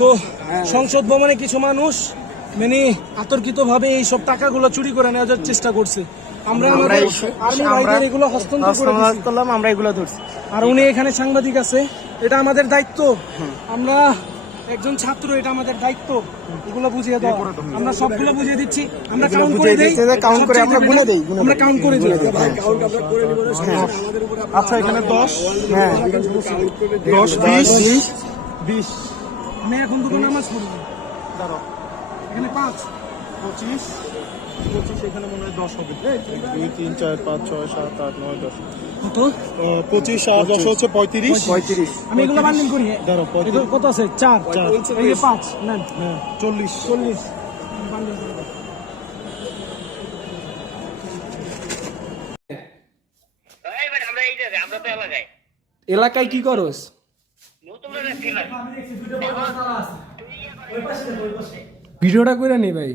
তো সংসদ ভবনে কিছু মানুষ মানে আতর্কিতভাবে এই সব টাকাগুলো চুরি করে নেওয়ার চেষ্টা করছে। আমরা আমাদের আর্মি ভাইদের এগুলো হস্তান্তর করলাম, আমরা এগুলো ধরছি। আর উনি এখানে সাংবাদিক আছে, এটা আমাদের দায়িত্ব। আমরা একজন ছাত্র, এটা আমাদের দায়িত্ব এগুলো বুঝিয়ে দাও। আমরা সবগুলো বুঝিয়ে দিচ্ছি, আমরা কাউন্ট করে দেই, কাউন্ট করে আমরা গুনে দেই, আমরা কাউন্ট করে দিই। আচ্ছা এখানে 10, হ্যাঁ 10, 20, 20। আমি এখন দুটো নামাজ পড়ব। দাঁড়াও, এখানে 5, 25, 25, এখানে মনে হয় 10 হবে। 2, 3, 4, 5, 6, 7, 8, 9, 10। কত? 25 আর 10 হচ্ছে 35। আমি এগুলো বান্ডিল করি। দাঁড়াও, এগুলো কত আছে? 4, এই যে 5 নেন। হ্যাঁ 40। বান্ডিল করে দাও। এলাকায় কি করস? ভিডিওটা করে নি ভাই।